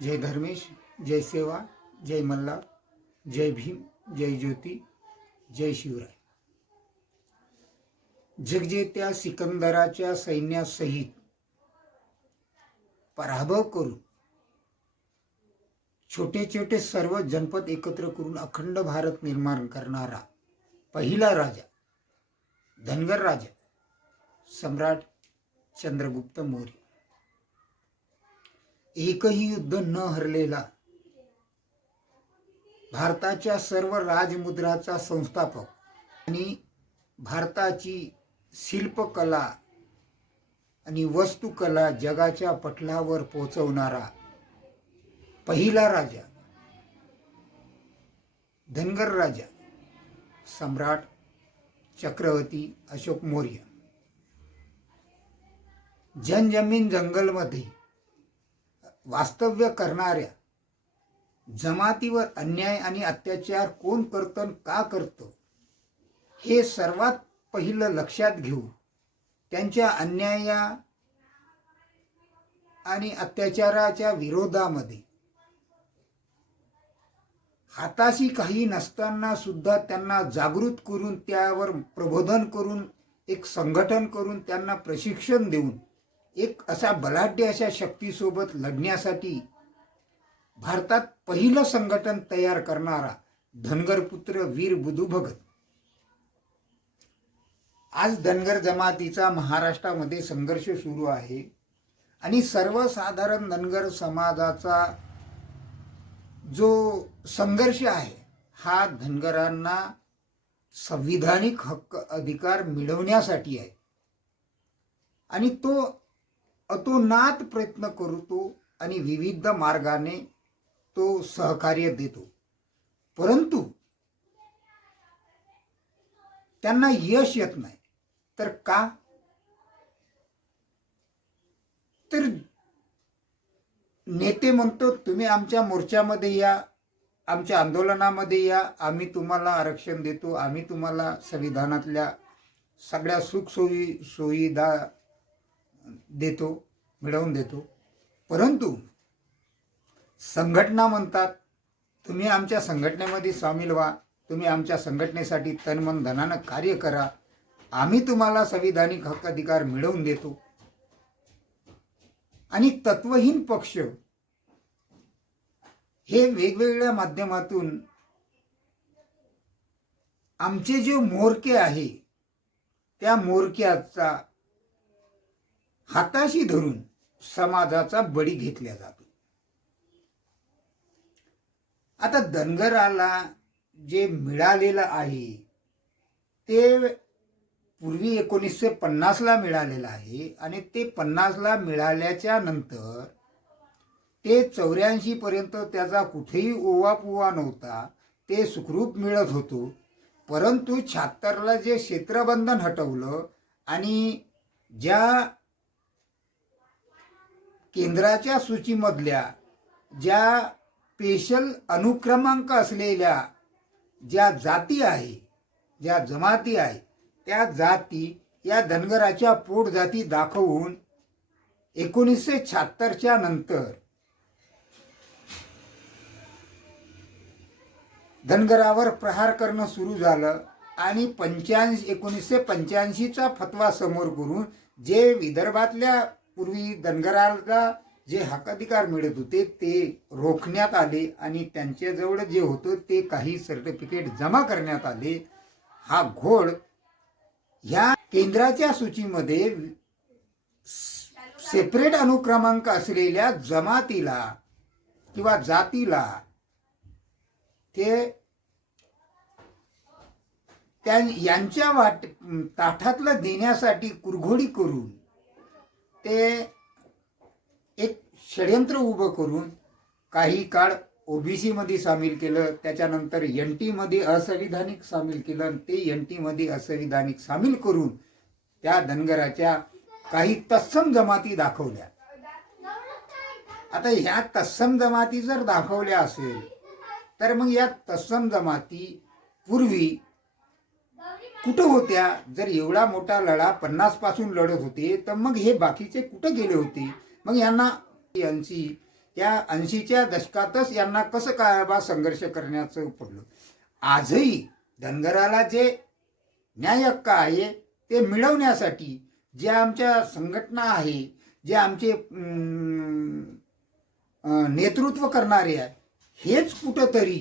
जय धर्मेश जय सेवा जय मल्हार जय भीम जय ज्योती जय शिवराय. जगजेत्या सिकंदराच्या सैन्यासहित पराभव करून छोटे छोटे सर्व जनपद एकत्र करून अखंड भारत निर्माण करणारा पहिला राजा धनगर राजा सम्राट चंद्रगुप्त मौर्य. एकही युद्ध न हरलेला भारताच्या सर्व राजमुद्राचा संस्थापक आणि भारताची शिल्पकला आणि वस्तुकला जगाच्या पटलावर पोचवणारा पहिला राजा धनगर राजा सम्राट चक्रवर्ती अशोक मौर्य. जनजमीन जंगलमध्ये वास्तव्य करणाऱ्या जमातीवर अन्याय आणि अत्याचार कोण करतं का करतं हे सर्वात पहिलं लक्षात घेऊन त्यांच्या अन्याया आणि अत्याचाराच्या विरोधामध्ये हाताशी काही नसताना सुद्धा त्यांना जागृत करून त्यावर प्रबोधन करून एक संघटन करून त्यांना प्रशिक्षण देऊन एक असा बलाढ्य अशा शक्तीसोबत लढण्यासाठी भारतात पहिलं संघटन तयार करणारा धनगरपुत्र वीर बुधू भगत आज धनगर जमातीचा महाराष्ट्रामध्ये संघर्ष सुरू आहे आणि सर्वसाधारण धनगर समाजाचा जो संघर्ष आहे हा धनगरांना संविधानिक हक्क अधिकार मिळवण्यासाठी आहे. आणि तो अतोनात प्रयत्न करतो आणि विविध मार्गाने तो सहकार्य देतो. परंतु त्यांना यश येत नाही. तर का? तर नेते म्हणतो तुम्ही आमच्या मोर्चामध्ये या आमच्या आंदोलनामध्ये या आम्ही तुम्हाला आरक्षण देतो आम्ही तुम्हाला संविधानातल्या सगळ्या सुखसोयी सुविधा देतो मिळवून देतो. परंतु संघटना म्हणतात तुम्ही आमच्या संघटनेमध्ये सामील व्हा तुम्ही आमच्या संघटनेसाठी तनमन धनानं कार्य करा आम्ही तुम्हाला संविधानिक हक्क अधिकार मिळवून देतो. आणि तत्वहीन पक्ष हे वेगवेगळ्या माध्यमातून आमचे जे मोरके आहे त्या मोरक्याचा हाताशी धरून समाजाचा बळी घेतल्या जातो. आता धनगराला जे मिळालेलं आहे ते पूर्वी एकोणीसशे पन्नासला मिळालेलं आहे आणि ते पन्नासला मिळाल्याच्या नंतर ते चौऱ्याऐंशी पर्यंत त्याचा कुठेही ओवापुवा नव्हता ते सुखरूप मिळत होतो. परंतु शहात्तरला जे क्षेत्रबंधन हटवलं आणि ज्या केंद्राच्या सूचीमधल्या ज्या स्पेशल अनुक्रमांक असलेल्या ज्या जाती आहे ज्या जमाती आहे त्या जाती या धनगराच्या पोट जाती दाखवून एकोणीसशे शहात्तरच्या नंतर धनगरावर प्रहार करणं सुरू झालं आणि पंच्याऐंशी एकोणीसशे पंच्याऐंशीचा फतवा समोर करून जे विदर्भातल्या पूर्वी धनगराला जे हक्काधिकार मिळत होते ते रोखण्यात आले आणि त्यांच्याजवळ जे होतं ते काही सर्टिफिकेट जमा करण्यात आले. हा घोळ ह्या केंद्राच्या सूचीमध्ये सेपरेट अनुक्रमांक असलेल्या जमातीला किंवा जातीला ते त्या यांच्या वाट ताठातलं देण्यासाठी कुरघोडी करून ते एक षडयंत्र उभं करून काही काळ ओबीसी मध्ये सामील केलं त्याच्यानंतर एन टी मध्ये असंविधानिक सामील केलं आणि ते एन टी मध्ये असंविधानिक सामील करून त्या धनगराच्या काही तत्सम जमाती दाखवल्या. आता ह्या तत्सम जमाती जर दाखवल्या असेल तर मग या तत्सम जमाती पूर्वी कुठं होत्या? जर एवढा मोठा लढा पन्नासपासून लढत होते तर मग हे बाकीचे कुठं गेले होते? मग यांना ऐंशी या ऐंशीच्या दशकातच यांना कसं काय बा संघर्ष करण्याचं पडलं? आजही धनगराला जे न्याय हक्क आहे ते मिळवण्यासाठी ज्या आमच्या संघटना आहे जे आमचे नेतृत्व करणारे आहे हेच कुठंतरी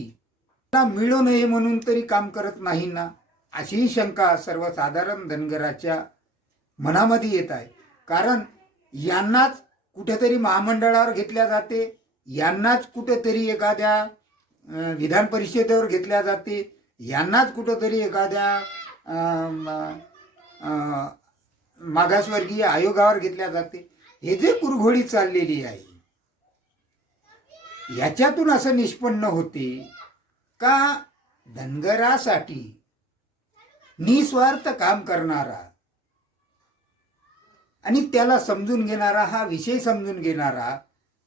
त्यांना मिळू नये म्हणून तरी काम करत नाही ना? अशीही शंका सर्वसाधारण धनगराच्या मनामध्ये येत आहे. कारण यांनाच कुठेतरी महामंडळावर घेतल्या जाते यांनाच कुठेतरी एखाद्या विधान परिषदेवर घेतल्या जाते यांनाच कुठंतरी एखाद्या मागासवर्गीय आयोगावर घेतल्या जाते. हे जे कुरघोडी चाललेली आहे याच्यातून असं निष्पन्न होते का धनगरासाठी निस्वार्थ काम करणारा. आणि त्याला समजून घेणारा हा विषय समजून घेणारा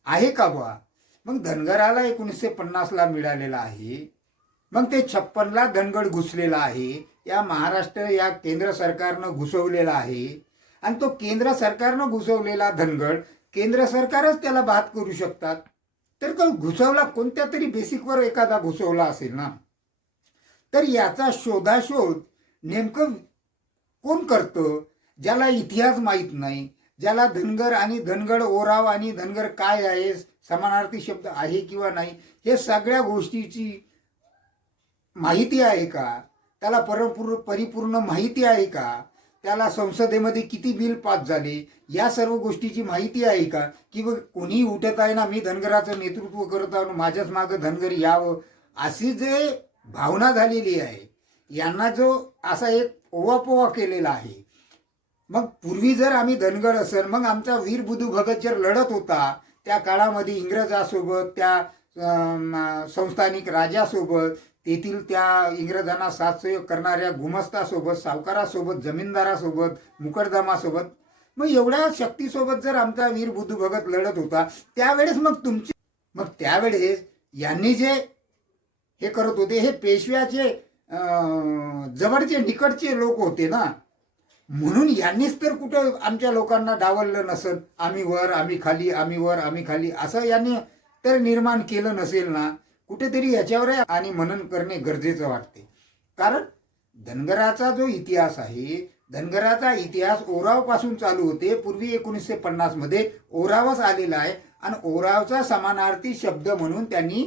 आहे का बुवा? मग धनगराला एकोणीसशे पन्नासला मिळालेला आहे. मग ते छप्पनला धनगड घुसलेला आहे. या महाराष्ट्र या केंद्र सरकारनं घुसवलेला आहे. आणि तो केंद्र सरकारनं घुसवलेला धनगड केंद्र सरकारच त्याला बाद करू शकतात. तर तो घुसवला कोणत्या तरी बेसिकवर एखादा घुसवला असेल ना? तर याचा शोधाशोध नेमकं कोण करतं? ज्याला इतिहास माहीत नाही ज्याला धनगर आणि धनगड ओराव आणि धनगर काय आहे समानार्थी शब्द आहे किंवा नाही हे सगळ्या गोष्टीची माहिती आहे का? त्याला परपूर्ण परिपूर्ण माहिती आहे का? त्याला संसदेमध्ये किती बिल पास झाले? या सर्व गोष्टीची माहिती आहे का? की बघ कोणीही उठत आहे ना मी धनगराचं नेतृत्व करत आहो माझ्याच मागं धनगर यावं अशी जे भावना झालेली आहे यांना जो असा एक ओवापोवा केलेला आहे. मग पूर्वी जर आम्ही धनगर असेल मग आमचा वीर बुधू भगत जर लढत होता त्या काळामध्ये इंग्रजासोबत त्या संस्थानिक राजासोबत तेथील त्या इंग्रजांना साथसहयोग करणाऱ्या गुमस्तासोबत सावकारासोबत जमीनदारासोबत मुकरदमासोबत मग एवढ्या शक्तीसोबत जर आमचा वीर बुधू भगत लढत होता त्यावेळेस मग तुमची मग त्यावेळेस यांनी जे हे करत होते हे पेशव्याचे जवळचे निकटचे लोक होते ना. म्हणून यांनीच तर कुठं आमच्या लोकांना डावललं नसेल. आम्ही वर आम्ही खाली आम्ही वर आम्ही खाली. असं यांनी तर निर्माण केलं नसेल ना. कुठेतरी याच्यावर आणि मनन करणे गरजेचं वाटते. कारण धनगराचा जो इतिहास आहे धनगराचा इतिहास ओरावपासून चालू होते. पूर्वी एकोणीसशे पन्नासमध्ये ओरावच आलेला आहे. आणि ओरावचा समानार्थी शब्द म्हणून त्यांनी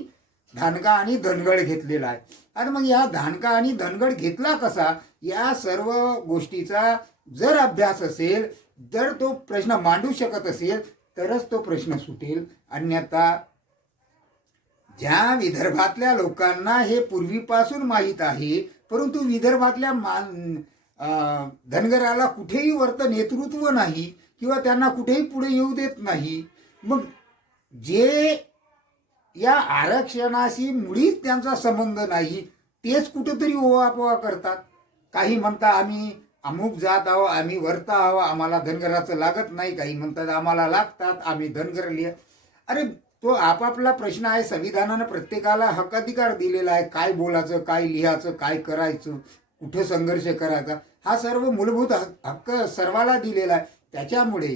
धानका आणि धनगड घेतलेला आहे. आणि मग या धानका आणि धनगड घेतला कसा? या सर्व गोष्टीचा जर अभ्यास असेल जर तो प्रश्न मांडू शकत असेल तरच तो प्रश्न सुटेल. अन्यथा ज्या विदर्भातल्या लोकांना हे पूर्वीपासून माहीत आहे परंतु विदर्भातल्या मान धनगराला कुठेही वर्त नेतृत्व नाही किंवा त्यांना कुठेही पुढे येऊ देत नाही मग जे या आरक्षणाशी मुळीच त्यांचा संबंध नाही. तेच कुठेतरी ओवापोवा करतात. काही म्हणता आम्ही अमुक जात आहो आम्ही वरता आहो आम्हाला धनगराचं लागत नाही. काही म्हणतात आम्हाला लागतात आम्ही धनगर लिह अरे तो आपापला प्रश्न आहे संविधानानं प्रत्येकाला हक्काधिकार दिलेला आहे. काय बोलायचं काय लिहायचं काय करायचं कुठं संघर्ष करायचा हा सर्व मूलभूत हक्क सर्वाला दिलेला आहे. त्याच्यामुळे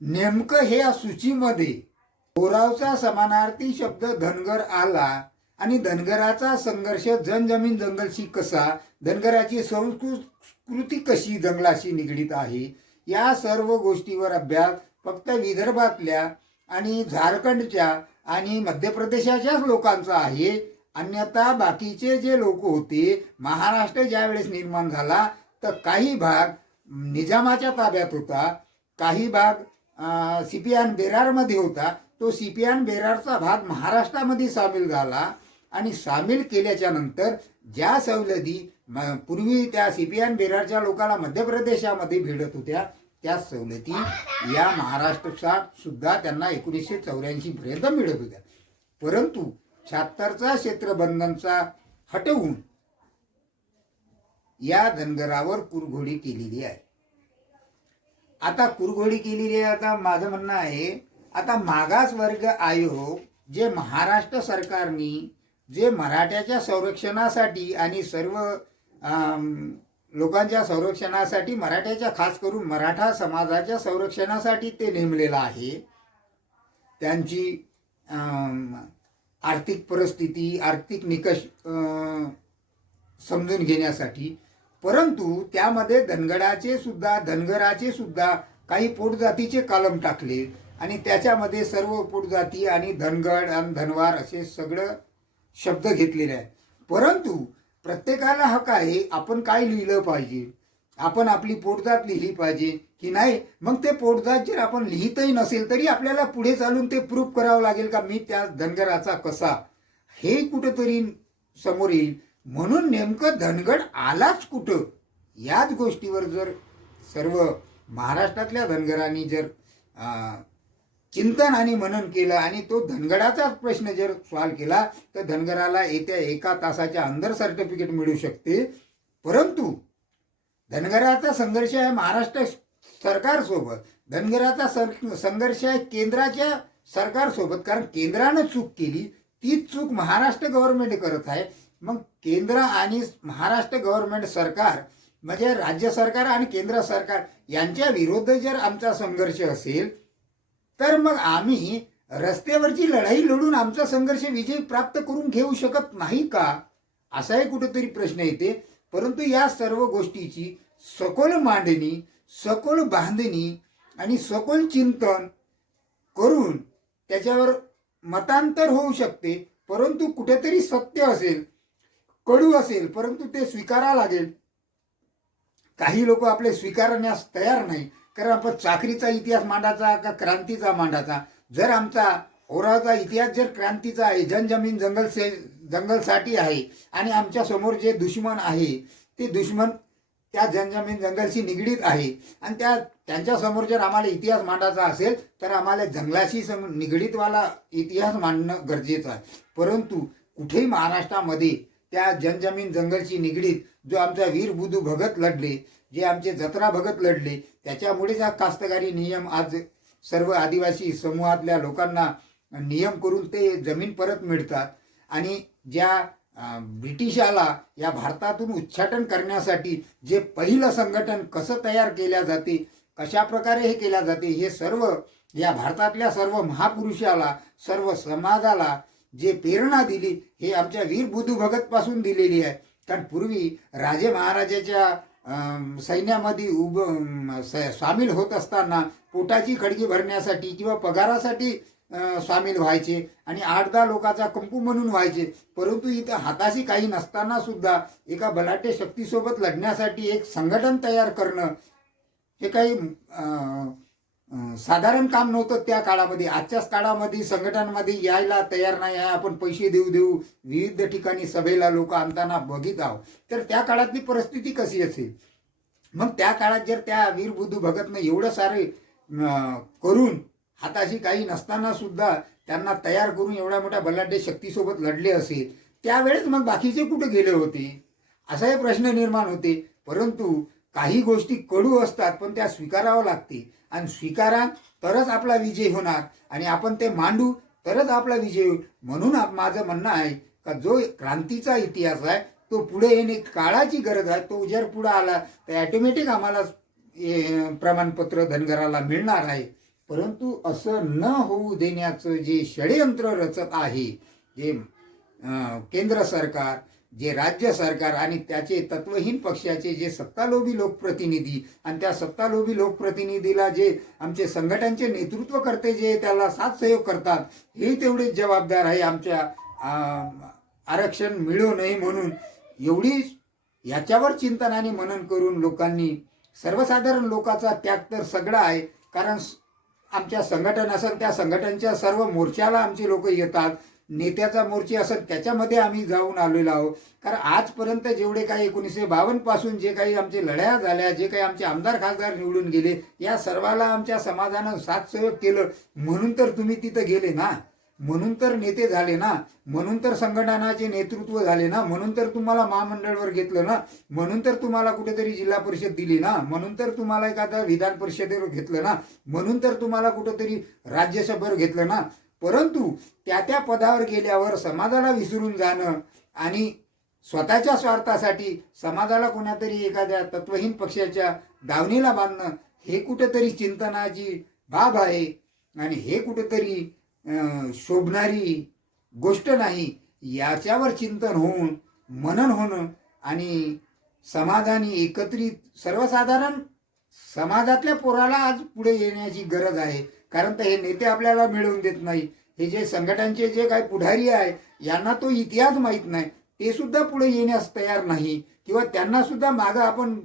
नेमकं हे या सूचीमध्ये गोरावचा समानार्थी शब्द धनगर आला आणि धनगराचा संघर्ष जनजमीन जंगलशी कसा धनगराची संस्कृती कशी जंगलाशी निगडीत आहे या सर्व गोष्टीवर अभ्यास फक्त विदर्भातल्या आणि झारखंडच्या आणि मध्य प्रदेशाच्याच लोकांचा आहे. अन्यथा बाकीचे जे लोक होते महाराष्ट्र ज्यावेळेस निर्माण झाला तर काही भाग निजामाच्या ताब्यात होता काही भाग सिपियान बेरारमध्ये होता तो सिपियान बेरारचा भाग महाराष्ट्रामध्ये सामील झाला आणि सामील केल्याच्यानंतर ज्या सवलती पूर्वी त्या सिपियान बेरारच्या लोकांना मध्य प्रदेशामध्ये भेटत होत्या त्या सवलती या महाराष्ट्रात सुद्धा त्यांना एकोणीसशे चौऱ्याऐंशी पर्यंत मिळत होत्या. परंतु शहात्तरचा क्षेत्रबंधनचा हटवून या धनगरावर कुरघोडी केलेली आहे. आता कुरघोडी केलेली आहे आता माझं म्हणणं आहे आता मागास वर्ग आयोग जे महाराष्ट्र सरकारनी जे मराठ्याच्या संरक्षणासाठी आणि सर्व लोकांच्या संरक्षणासाठी मराठ्याच्या खास करून मराठा समाजाच्या संरक्षणासाठी ते नेमलेलं आहे. त्यांची आर्थिक परिस्थिती आर्थिक निकष समजून घेण्यासाठी. परंतु त्यामध्ये धनगडाचे सुद्धा धनगराचे सुद्धा काही पोटजातीचे कालम टाकले. आणि त्याच्यामध्ये सर्व पोटजाती आणि धनगड आणि धनवार असे सगळं शब्द घेतलेले आहे परंतु प्रत्येकाला हक आहे आपण काय लिहिलं पाहिजे? आपण आपली पोटजात लिहिली पाहिजे की नाही? मग ते पोटजात जर आपण लिहितही नसेल तरी आपल्याला पुढे चालून ते प्रूफ करावं लागेल का मी त्या धनगराचा कसा? हे कुठंतरी समोर येईल. म्हणून नेमकं धनगड आलाच कुठं? याच गोष्टीवर जर सर्व महाराष्ट्रातल्या धनगरांनी जर चिंतन आणि मनन केलं आणि तो धनगडाचाच प्रश्न जर सॉल्व केला तर धनगराला येत्या एका तासाच्या अंदर सर्टिफिकेट मिळू शकते. परंतु धनगराचा संघर्ष आहे महाराष्ट्र सरकारसोबत. धनगराचा सर संघर्ष आहे केंद्राच्या सरकारसोबत. कारण केंद्रानं चूक केली तीच चूक महाराष्ट्र गव्हर्नमेंट करत आहे. मग केंद्र आणि महाराष्ट्र गव्हर्नमेंट सरकार म्हणजे राज्य सरकार आणि केंद्र सरकार यांच्या विरुद्ध जर आमचा संघर्ष असेल तर मग आम्ही रस्त्यावरची लढाई लढून आमचा संघर्ष विजय प्राप्त करून घेऊ शकत नाही का? असाही कुठेतरी प्रश्न येते. परंतु या सर्व गोष्टीची सखोल मांडणी सखोल बांधणी आणि सखोल चिंतन करून त्याच्यावर मतांतर होऊ शकते. परंतु कुठेतरी सत्य असेल कडू असेल परंतु ते स्वीकारावं लागेल. काही लोक आपले स्वीकारण्यास तयार नाही. कारण आपण चाकरीचा इतिहास मांडायचा का क्रांतीचा मांडायचा? जर आमचा ओराचा इतिहास जर क्रांतीचा आहे जनजमीन जंगल से जंगलसाठी आहे आणि आमच्यासमोर जे दुश्मन आहे ते दुश्मन त्या जनजमीन जंगलशी निगडीत आहे आणि त्या त्यांच्यासमोर जर आम्हाला इतिहास मांडायचा असेल तर आम्हाला जंगलाशी सम निगडीतवाला इतिहास मांडणं गरजेचं आहे. परंतु कुठेही महाराष्ट्रामध्ये त्या जनजमीन जंगलशी निगडीत जो आमचा वीर बुधू भगत लढले जे आमचे जत्रा भगत लढले त्याच्यामुळेच हा कास्तकारी नियम आज सर्व आदिवासी समूहातल्या लोकांना नियम करून ते जमीन परत मिळतात. आणि ज्या ब्रिटिशाला या भारतातून उच्चाटन करण्यासाठी जे पहिलं संघटन कसं तयार केल्या जाते कशा प्रकारे हे केल्या जाते हे सर्व या भारतातल्या सर्व महापुरुषाला सर्व समाजाला जे प्रेरणा दिली हे आमच्या वीर बुधू भगत पासून दिलेली आहे. कारण पूर्वी राजे महाराजाच्या सैन्यामध्ये उभ स- सामील होत असताना पोटाची खडगी भरण्यासाठी किंवा पगारासाठी सामील व्हायचे आणि आठ दहा लोकांचा कंपू म्हणून व्हायचे. परंतु इथं हाताशी काही नसताना सुद्धा एका बलाढ्य शक्तीसोबत लढण्यासाठी एक संघटन तयार करणं हे काही साधारण काम नव्हतं त्या काळामध्ये. आजच्याच काळामध्ये संघटनामध्ये यायला तयार नाही आहे. आपण पैसे देऊ देऊ. विविध ठिकाणी सभेला लोक आणताना बघित आहोत. तर त्या काळातली परिस्थिती कशी असेल? मग त्या काळात जर त्या वीर बुद्धू भगतनं एवढं सारे करून हाताशी काही नसताना सुद्धा त्यांना तयार करून एवढ्या मोठ्या बलाढ्य शक्तीसोबत लढले असेल त्यावेळेस मग बाकीचे कुठे गेले होते? असाही प्रश्न निर्माण होते. परंतु काही गोष्टी कडू असतात पण त्या स्वीकारावं लागते आणि स्वीकारा तरच आपला विजय होणार. आणि आपण ते मांडू तरच आपला विजय होईल. म्हणून माझं म्हणणं आहे का जो क्रांतीचा इतिहास आहे तो पुढे येणे काळाची गरज आहे. तो जर पुढे आला तर ॲटोमॅटिक आम्हाला ए, प्रमाणपत्र धनगराला मिळणार आहे. परंतु असं न होऊ देण्याचं जे षडयंत्र रचत आहे जे केंद्र सरकार जे राज्य सरकार आणि त्याचे तत्वहीन पक्षाचे जे सत्तालोभी लोकप्रतिनिधी आणि त्या सत्तालोभी लोकप्रतिनिधीला जे आमचे संघटनचे नेतृत्व करते जे त्याला साथ सहयोग करतात हे तेवढेच जबाबदार आहे. आमच्या आरक्षण मिळू नये म्हणून एवढी याच्यावर चिंतन आणि मनन करून लोकांनी सर्वसाधारण लोकाचा त्याग तर सगळा आहे. कारण आमच्या संघटन असेल त्या संघटनच्या सर्व मोर्चाला आमचे लोक येतात. नेत्याचा मोर्ची असं त्याच्यामध्ये आम्ही जाऊन आलेलो आहोत. कारण आजपर्यंत जेवढे काही एकोणीसशे बावन्नपासून जे काही आमचे लढ्या झाल्या जे काही आमचे आमदार खासदार निवडून गेले या सर्वाला आमच्या समाजानं साथ सहयोग केलं. म्हणून तर तुम्ही तिथं गेले ना. म्हणून तर नेते झाले ना. म्हणून तर संघटनाचे नेतृत्व झाले ना. म्हणून तर तुम्हाला महामंडळवर घेतलं ना. म्हणून तर तुम्हाला कुठेतरी जिल्हा परिषद दिली ना. म्हणून तर तुम्हाला एखादा विधान परिषदेवर घेतलं ना. म्हणून तर तुम्हाला कुठेतरी राज्यसभेवर घेतलं ना. परंतु त्या त्या पदावर गेल्यावर समाजाला विसरून जाणं आणि स्वतःच्या स्वार्थासाठी समाजाला कोणातरी एखाद्या तत्वहीन पक्षाच्या दावणीला बांधणं हे कुठंतरी चिंतनाची बाब आहे. आणि हे कुठंतरी शोभणारी गोष्ट नाही याच्यावर चिंतन होऊन मनन होणं आणि समाजाने एकत्रित सर्वसाधारण समाजातल्या पोराला आज पुढे येण्याची गरज आहे. कारण तर हे नेते आपल्याला मिळवून देत नाही. हे जे संघटनांचे जे काही पुढारी आहे यांना तो इतिहास माहीत नाही. ते सुद्धा पुढे येण्यास तयार नाही. किंवा त्यांना सुद्धा मागं आपण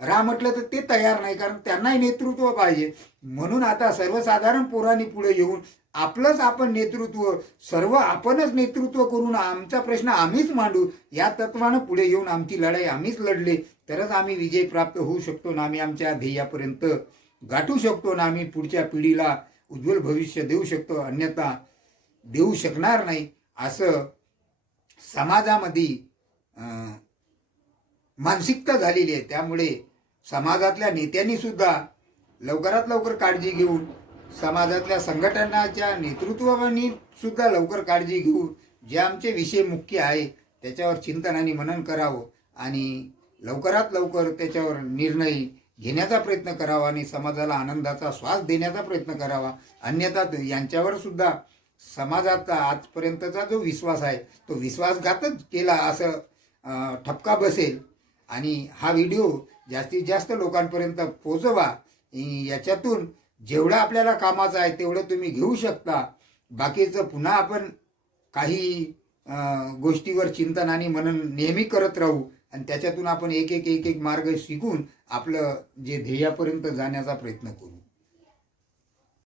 राह म्हटलं तर ते तयार नाही कारण त्यांनाही नेतृत्व पाहिजे. म्हणून आता सर्वसाधारण पोरांनी पुढे येऊन आपलंच आपण नेतृत्व सर्व आपणच नेतृत्व करून आमचा प्रश्न आम्हीच मांडू या तत्वानं पुढे येऊन आमची लढाई आम्हीच लढले तरच आम्ही विजय प्राप्त होऊ शकतो ना आम्ही आमच्या ध्येयापर्यंत गाठू शकतो ना आम्ही पुढच्या पिढीला उज्ज्वल भविष्य देऊ शकतो अन्यथा देऊ शकणार नाही असं समाजामध्ये मानसिकता झालेली आहे. त्यामुळे समाजातल्या नेत्यांनी सुद्धा लवकरात लवकर काळजी घेऊन समाजातल्या संघटनाच्या नेतृत्वानी सुद्धा लवकर काळजी घेऊन जे आमचे विषय मुख्य आहे त्याच्यावर चिंतन आणि मनन करावं आणि लवकरात लवकर त्याच्यावर निर्णय घेण्याचा प्रयत्न करावा आणि समाजाला आनंदाचा श्वास देण्याचा प्रयत्न करावा. अन्यथा तो- यांच्यावर सुद्धा समाजाचा आजपर्यंतचा जो विश्वास आहे तो विश्वासघातच केला असं ठपका बसेल. आणि हा व्हिडिओ जास्तीत जास्त लोकांपर्यंत पोचवा याच्यातून जेवढं आपल्याला कामाचं आहे तेवढं तुम्ही घेऊ शकता. बाकीचं पुन्हा आपण काही गोष्टीवर चिंतन आणि मनन नेहमी करत राहू. आणि त्याच्यातून आपण एक एक एक एक मार्ग शिकून आपलं जे ध्येयापर्यंत जाण्याचा प्रयत्न करू.